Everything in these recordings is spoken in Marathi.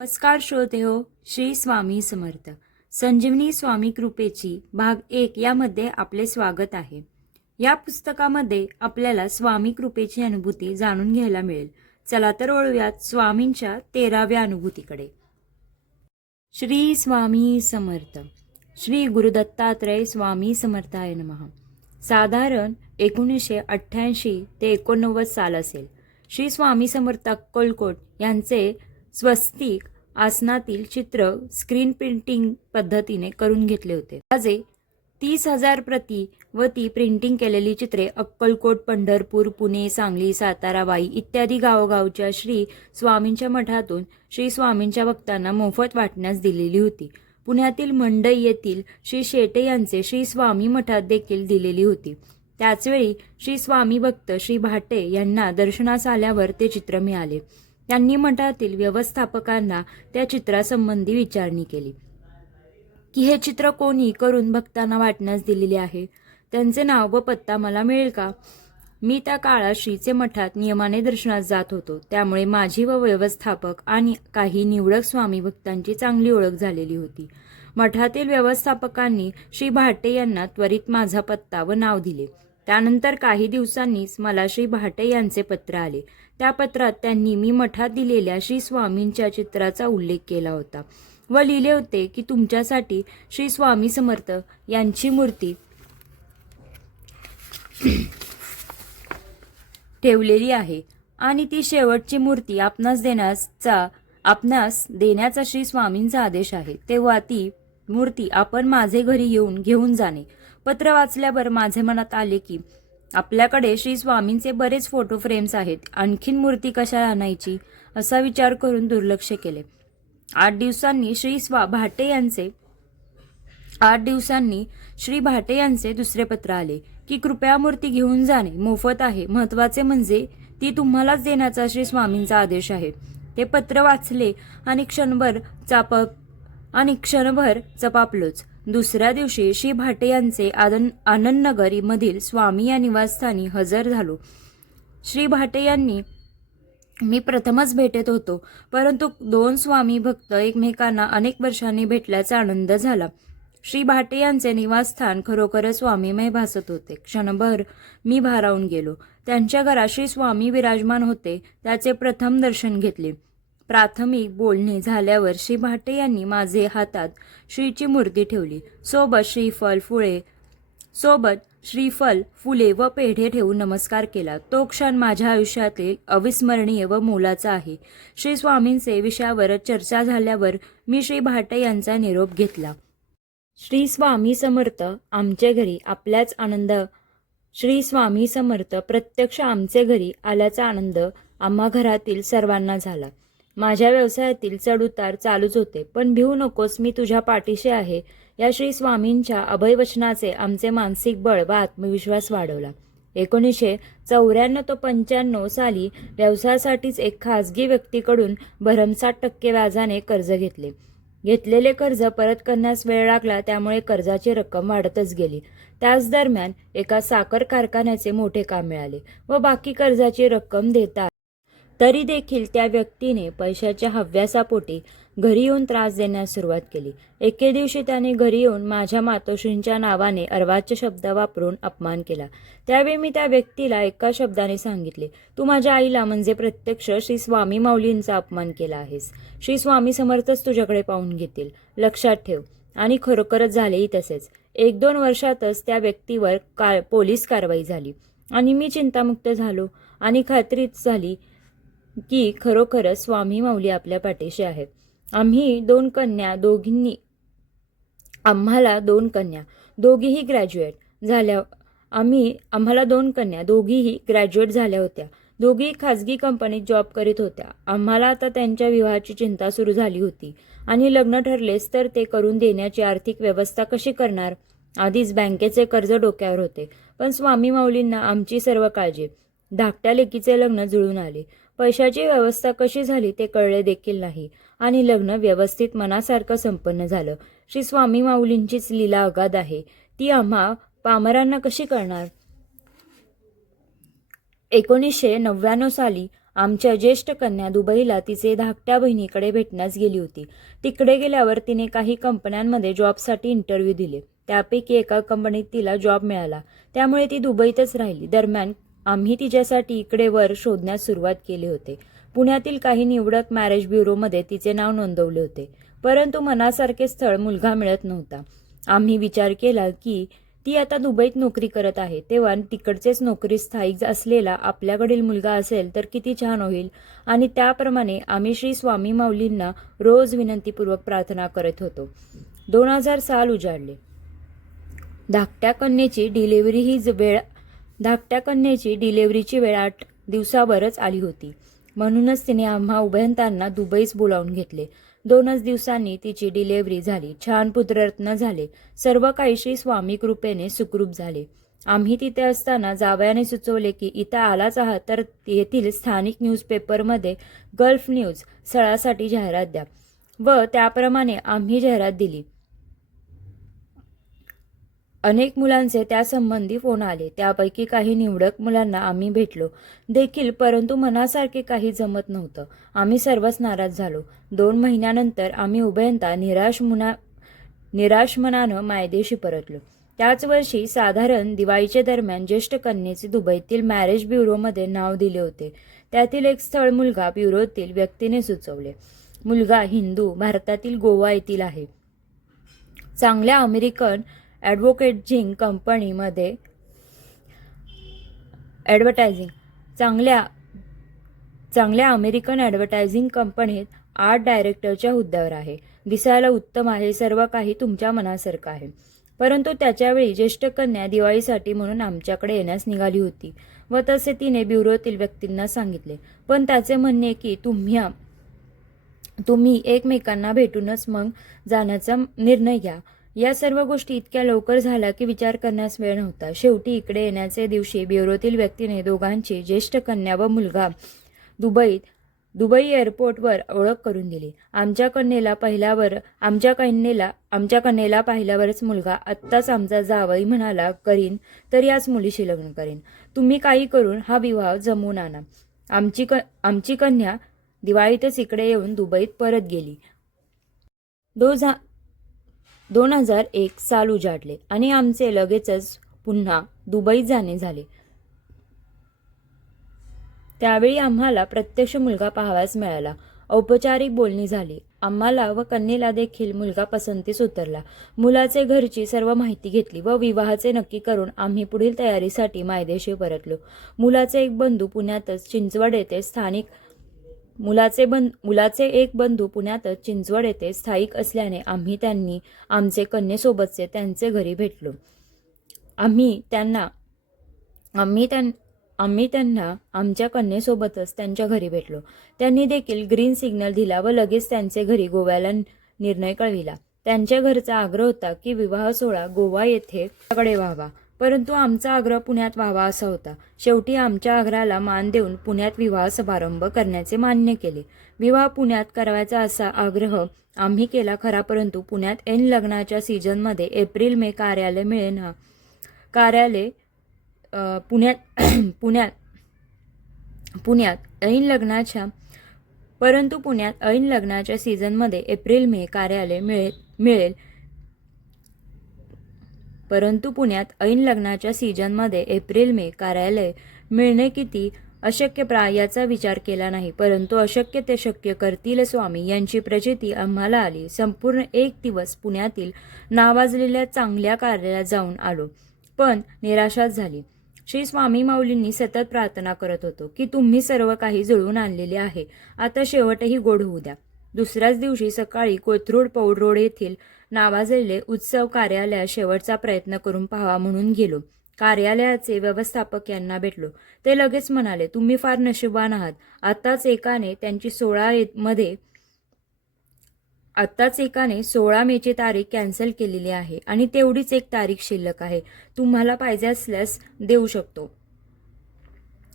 नमस्कार श्रोते हो. श्री स्वामी समर्थ. संजीवनी स्वामी कृपेची भाग 1 यामध्ये आपले स्वागत आहे. या पुस्तकामध्ये आपल्याला स्वामी कृपेची अनुभूती जाणून घ्यायला मिळेल. चला तर वळूयात स्वामींच्या 13व्या अनुभूतीकडे. श्री स्वामी समर्थ. श्री गुरुदत्तात्रय स्वामी समर्थाय नमः. साधारण 1988 ते 89 साल असेल. श्री स्वामी समर्थ अक्कलकोट यांचे स्वस्तिक आसनातील चित्र स्क्रीन प्रिंटिंग पद्धतीने करून घेतले होते. ताजे 30,000 प्रती व ती प्रिंटिंग केलेली चित्रे अक्कलकोट, पंढरपूर, पुणे, सांगली, सातारा, वाई इत्यादी गावोगावच्या श्री स्वामींच्या मठातून श्री स्वामींच्या भक्तांना मोफत वाटण्यास दिलेली होती. पुण्यातील मंडई येथील श्री शेटे यांचे श्री स्वामी मठात देखील दिलेली होती. त्याचवेळी श्री स्वामी भक्त श्री भाटे यांना दर्शनास आल्यावर ते चित्र मिळाले. त्यांनी मठातील व्यवस्थापकांना त्या चित्रासंबंधी विचारणी केली की हे चित्र कोणी करून भक्तांना वाटण्यास दिलेले आहे, त्यांचे नाव व पत्ता मला मिळेल का? मी त्या काळात श्रीचे मठात नियमाने दर्शनास जात होतो, त्यामुळे माझी व व्यवस्थापक आणि काही निवडक स्वामी भक्तांची चांगली ओळख झालेली होती. मठातील व्यवस्थापकांनी श्री भाटे यांना त्वरित माझा पत्ता व नाव दिले. त्यानंतर काही दिवसांनीच मला श्री भाटे यांचे पत्र आले. त्या पत्रात त्यांनी मी मठात दिलेल्या श्री स्वामींच्या चित्राचा उल्लेख केला होता व लिहिले होते की तुमच्यासाठी श्री स्वामी समर्थ यांची मूर्ती ठेवलेली आहे आणि ती शेवटची मूर्ती आपणास देण्याचा श्री स्वामींचा आदेश आहे. तेव्हा ती मूर्ती आपण माझे घरी येऊन घेऊन जाणे. पत्र वाचल्यावर माझे मनात आले की आपल्याकडे श्री स्वामींचे बरेच फोटो फ्रेम्स आहेत, आणखीन मूर्ती कशाला आणायची असा विचार करून दुर्लक्ष केले. 8 दिवसांनी श्री भाटे यांचे दुसरे पत्र आले की कृपया मूर्ती घेऊन जाणे मोफत आहे. महत्वाचे म्हणजे ती तुम्हालाच देण्याचा श्री स्वामींचा आदेश आहे. ते पत्र वाचले आणि क्षणभर चपापलोच. दुसऱ्या दिवशी श्री भाटे यांचे आनंदनगर मधील स्वामी या निवासस्थानी हजर झालो. श्री भाटे यांनी मी प्रथमच भेटत होतो, परंतु 2 स्वामी भक्त एकमेकांना अनेक वर्षांनी भेटल्याचा आनंद झाला. श्री भाटे यांचे निवासस्थान खरोखरच स्वामीमय भासत होते. क्षणभर मी भारावून गेलो. त्यांच्या घरात श्री स्वामी विराजमान होते त्याचे प्रथम दर्शन घेतले. प्राथमिक बोलणे झाल्यावर श्री भाटे यांनी माझे हातात श्रीची मूर्ती ठेवली. सोबत श्रीफल, फुले व पेढे ठेवून नमस्कार केला. तो क्षण माझ्या आयुष्यातील अविस्मरणीय व मोलाचा आहे. श्री स्वामींचे विषयावर चर्चा झाल्यावर मी श्री भाटे यांचा निरोप घेतला. श्री स्वामी समर्थ आमचे घरी आपल्याच आनंद. श्री स्वामी समर्थ प्रत्यक्ष आमचे घरी आल्याचा आनंद आम्हा घरातील सर्वांना झाला. माझ्या व्यवसायातील चढउतार चालूच होते, पण भिवू नकोस, मी तुझ्या पाठीशी आहे या श्री स्वामींच्या अभयवचनाचे आमचे मानसिक बळ व आत्मविश्वास वाढवला. 1994 ते 95 साली व्यवसायासाठीच एक खासगी व्यक्तीकडून भरमसाठ टक्के व्याजाने कर्ज घेतले. घेतलेले कर्ज परत करण्यास वेळ लागला, त्यामुळे कर्जाची रक्कम वाढतच गेली. त्याच दरम्यान एका साखर कारखान्याचे मोठे काम मिळाले व बाकी कर्जाची रक्कम देता तरी देखील त्या व्यक्तीने पैशाच्या हव्यासापोटी घरी येऊन त्रास देण्यास सुरुवात केली. एके दिवशी त्याने घरी येऊन माझ्या मातोश्रींच्या नावाने अर्वाच्य शब्द वापरून अपमान केला. त्यावेळी मी त्या व्यक्तीला एका शब्दाने सांगितले, तू माझ्या आईला म्हणजे प्रत्यक्ष श्री स्वामी माऊलींचा अपमान केला आहेस. श्री स्वामी समर्थच तुझ्याकडे पाहून घेतील, लक्षात ठेव. आणि खरोखरच झालेही तसेच. 1-2 वर्षातच त्या व्यक्तीवर पोलीस कारवाई झाली आणि मी चिंतामुक्त झालो आणि खात्रीच झाली की खरोखरच स्वामी माऊली आपल्या पाठीशी आहेत. आम्हाला 2 कन्या, दोघीही ग्रॅज्युएट झाल्या होत्या. दोघीही खाजगी कंपनीत जॉब करीत होत्या. आम्हाला आता त्यांच्या विवाहाची चिंता सुरू झाली होती आणि लग्न ठरलेच तर ते करून देण्याची आर्थिक व्यवस्था कशी करणार? आधीच बँकेचे कर्ज डोक्यावर होते, पण स्वामी माऊलींना आमची सर्व काळजी. धाकट्या लेकीचे लग्न जुळून आले. पैशाची व्यवस्था कशी झाली ते कळले देखील नाही आणि लग्न व्यवस्थित मनासारखं संपन्न झालं. श्री स्वामी माऊलींचीच लीला अगाध आहे, ती आम्हा पामरांना कशी कळणार? 1999 साली आमच्या ज्येष्ठ कन्या दुबईला तिचे धाकट्या बहिणीकडे भेटण्यास गेली होती. तिकडे गेल्यावर तिने काही कंपन्यांमध्ये जॉबसाठी इंटरव्ह्यू दिले. त्यापैकी एका कंपनीत तिला जॉब मिळाला. त्यामुळे ती दुबईतच राहिली. दरम्यान आम्ही तिच्यासाठी इकडे वर शोधण्यास सुरुवात केली होते. पुण्यातील काही निवडक मॅरेज ब्युरोमध्ये तिचे नाव नोंदवले होते, परंतु मनासारखे स्थळ मुलगा मिळत नव्हता. आम्ही विचार केला की ती आता दुबईत नोकरी करत आहे, तेव्हा तिकडचेच नोकरी स्थायिक असलेला आपल्याकडील मुलगा असेल तर किती छान होईल. आणि त्याप्रमाणे आम्ही श्री स्वामी माऊलींना रोज विनंतीपूर्वक प्रार्थना करत होतो. 2000 साल उजाडले. धाकट्या कन्येची डिलिव्हरीची वेळ 8 दिवसावरच आली होती. म्हणूनच तिने आम्हा उभयतांना दुबईस बोलावून घेतले. 2च दिवसांनी तिची डिलिव्हरी झाली. छान पुत्ररत्न झाले. सर्व काही श्री स्वामी कृपेने सुखरूप झाले. आम्ही तिथे असताना जावयाने सुचवले की इथं आलाच आहात तर येथील स्थानिक न्यूजपेपरमध्ये गल्फ न्यूज स्थळासाठी जाहिरात द्या. व त्याप्रमाणे आम्ही जाहिरात दिली. अनेक मुलांचे त्यासंबंधी फोन आले. त्यापैकी काही निवडक मुलांना आम्ही भेटलो देखील, परंतु मनासारखे काही जमत नव्हतं. आम्ही सर्वच नाराज झालो. 2 महिन्यानंतर आम्ही उभयंता निराश मनानं मायदेशी परतलो. त्याच वर्षी साधारण दिवाळीच्या दरम्यान ज्येष्ठ कन्येचे दुबईतील मॅरेज ब्युरोमध्ये नाव दिले होते. त्यातील एक स्थळ मुलगा ब्युरोतील व्यक्तीने सुचवले. मुलगा हिंदू, भारतातील गोवा येथील आहे. चांगल्या अमेरिकन ॲडव्होकेटिंग कंपनीमध्ये चांगल्या अमेरिकन ॲडव्हर्टायझिंग कंपनीत आर्ट डायरेक्टरच्या हुद्द्यावर आहे. दिसायला उत्तम आहे. सर्व काही तुमच्या मनासारखं आहे. परंतु त्याच्यावेळी ज्येष्ठ कन्या दिवाळीसाठी म्हणून आमच्याकडे येण्यास निघाली होती व तसे तिने ब्युरोतील व्यक्तींना सांगितले. पण त्याचे म्हणणे की तुम्ही एकमेकांना भेटूनच मग जाण्याचा निर्णय घ्या. या सर्व गोष्टी इतक्या लवकर झाल्या की विचार करण्यास वेळ नव्हता. शेवटी इकडे येण्याचे दिवशी ब्युरोतील व्यक्तीने दोघांची, ज्येष्ठ कन्या व मुलगा, दुबई एअरपोर्टवर ओळख करून दिली. आमच्या कन्येला पाहिल्यावरच मुलगा आत्ताच आमचा जावई म्हणाला, करीन तर याच मुलीशी लग्न करीन. तुम्ही काही करून हा विवाह जमवून आणा. आमची कन्या दिवाळीतच इकडे येऊन दुबईत परत गेली. 2001 साल उजाडले आणि आमचे लगेचच पुन्हा दुबईत जाणे झाले. त्यावेळी आम्हाला प्रत्यक्ष मुलगा पाहावयास मिळाला. औपचारिक बोलणी झाली. आम्हाला व कन्येला देखील मुलगा पसंतीस उतरला. मुलाचे घरची सर्व माहिती घेतली व विवाहाचे नक्की करून आम्ही पुढील तयारीसाठी मायदेशी परतलो. मुलाचे एक बंधू पुण्यातच चिंचवड येथे स्थायिक असल्याने आम्ही आमचे कन्येसोबतचे त्यांचे घरी भेटलो. आम्ही त्यांना आमच्या कन्येसोबतच त्यांच्या घरी भेटलो. त्यांनी देखील ग्रीन सिग्नल दिला व लगेच त्यांचे घरी गोव्याला निर्णय कळविला. त्यांच्या घरचा आग्रह होता की विवाह सोहळा गोवा येथे कडे व्हावा, परंतु आमचा आग्रह पुण्यात व्हावा असा होता. शेवटी आमच्या आग्रहाला मान देऊन पुण्यात विवाह समारंभ करण्याचे मान्य केले. विवाह पुण्यात करायचा असा आग्रह आम्ही केला खरा, परंतु पुण्यात ऐन लग्नाच्या सीझनमध्ये एप्रिल मे पुण्यात ऐन लग्नाच्या सीझनमध्ये एप्रिल मे कार्यालय मिळेल. परंतु पुण्यात ऐन लग्नाच्या सीझनमध्ये एप्रिल मे कार्यालय मिळणे किती अशक्य याचा विचार केला नाही. परंतु अशक्य ते शक्य करतील स्वामी यांची प्रचिती आम्हाला आली. संपूर्ण 1 दिवस पुण्यातील नावाजलेल्या चांगल्या कार्यालयात जाऊन आलो, पण निराशाच झाली. श्री स्वामी माऊलींनी सतत प्रार्थना करत होतो की तुम्ही सर्व काही जुळवून आणलेले आहे, आता शेवटही गोड होऊ द्या. दुसऱ्याच दिवशी सकाळी कोथरूड पौड रोड येथील नावाजलेले उत्सव कार्यालयात शेवटचा प्रयत्न करून पाहावा म्हणून गेलो. कार्यालयाचे व्यवस्थापक यांना भेटलो. ते लगेच म्हणाले, तुम्ही फार नशीबवान आहात. आत्ताच एकाने 16 मेची तारीख कॅन्सल केलेली आहे आणि तेवढीच एक तारीख शिल्लक आहे. तुम्हाला पाहिजे असल्यास देऊ शकतो.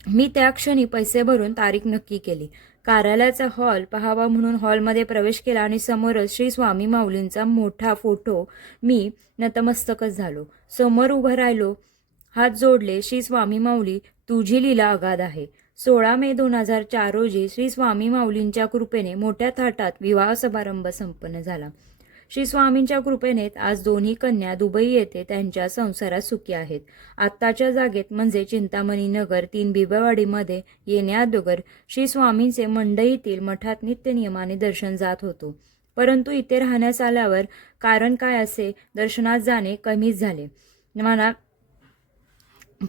मी त्या क्षणी पैसे भरून तारीख नक्की केली. कार्यालयाचा हॉल पाहावा म्हणून हॉलमध्ये प्रवेश केला आणि समोरच श्री स्वामी माऊलींचा मोठा फोटो. मी नतमस्तकच झालो. समोर उभं राहिलो, हात जोडले. श्री स्वामी माऊली, तुझी लीला अगाध आहे. 16 मे 2004 रोजी श्री स्वामी माऊलींच्या कृपेने मोठ्या थाटात विवाह समारंभ संपन्न झाला. श्री स्वामींच्या कृपेने आज दोन्ही कन्या दुबई येथे त्यांच्या संसारात सुखी आहेत. आत्ताच्या जागेत म्हणजे चिंतामणी नगर 3 बिबवेवाडीमध्ये येण्याअगोदर श्री स्वामींचे मंडईतील मठात नित्य नियमाने दर्शन जात होतो. परंतु इथे राहण्यास आल्यावर कारण काय असे दर्शनात जाणे कमीच झाले.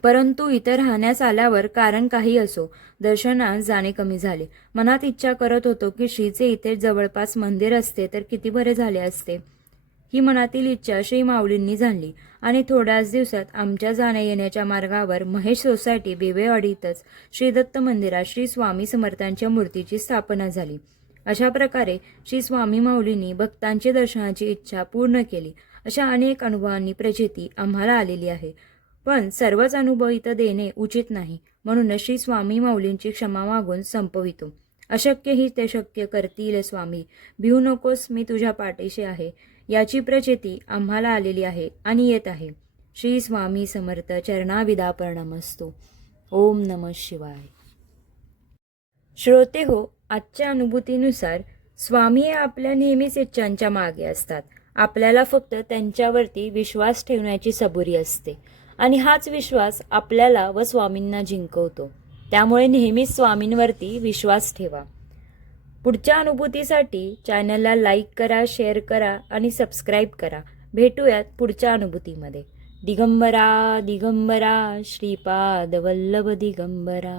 परंतु इतर राहण्यास आल्यावर कारण काही असो दर्शनात जाणे कमी झाले. मनात इच्छा करत होतो की श्रीचे इथे जवळपास मंदिर असते तर किती बरे झाले असते. ही मनातील इच्छा श्री माऊलींनी जाणली आणि थोड्याच दिवसात आमच्या जाण्या येण्याच्या मार्गावर महेश सोसायटी बिबवेवाडीतच श्री दत्त मंदिरात श्री स्वामी समर्थांच्या मूर्तीची स्थापना झाली. अशा प्रकारे श्री स्वामी माऊलींनी भक्तांची दर्शनाची इच्छा पूर्ण केली. अशा अनेक अनुभवांनी प्रचिती आम्हाला आलेली आहे. पण सर्वच अनुभव इथं देणे उचित नाही, म्हणून श्री स्वामी माऊलींची क्षमा मागून संपवितो. अशक्य ही ते शक्य करतील स्वामी, भिवू नकोस, मी तुझ्या पाठीशी आहे, याची प्रचिती आम्हाला आलेली आहे आणि येत आहे. श्री स्वामी समर्थ चरणाविदा प्रणमस्तु. ओम नमः शिवाय. श्रोते हो, आजच्या अनुभूतीनुसार स्वामी हे आपल्या नेहमीच इच्छांच्या मागे असतात. आपल्याला फक्त त्यांच्यावरती विश्वास ठेवण्याची सबुरी असते आणि हाच विश्वास आपल्याला व स्वामींना जिंकवतो. त्यामुळे नेहमीच स्वामींवरती विश्वास ठेवा. पुढच्या अनुभूतीसाठी चॅनलला लाईक करा, शेअर करा आणि सबस्क्राईब करा. भेटूयात पुढच्या अनुभूतीमध्ये. दिगंबरा दिगंबरा श्रीपाद वल्लभ दिगंबरा.